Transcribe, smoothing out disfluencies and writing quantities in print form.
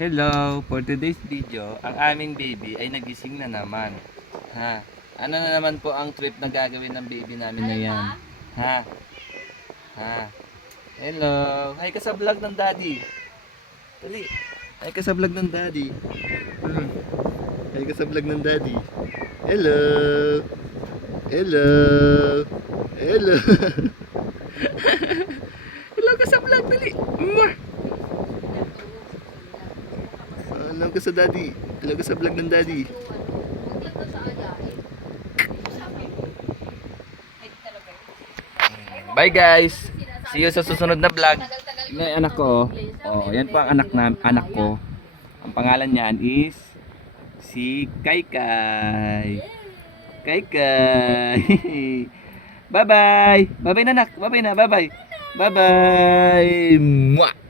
Hello, for today's video, ang aming baby ay nagising na naman. Ha? Ano na naman po ang trip na gagawin ng baby namin na yan? Ha? Ha? Hello. Hi ka sa vlog ng daddy. Dali. Hi ka sa vlog ng daddy. Hi ka sa vlog ng daddy. Hello. Hello. Hello. Hello ka sa vlog, dali. Hello ka sa daddy. Hello ka sa vlog ng daddy. Bye guys. See you sa susunod na vlog. May anak ko. Oh, yan po ang anak ko. Ang pangalan niyan is si Kaikai. Kaikai. Bye bye. Bye bye na anak. Bye bye na. Bye bye. Bye bye. Mwah.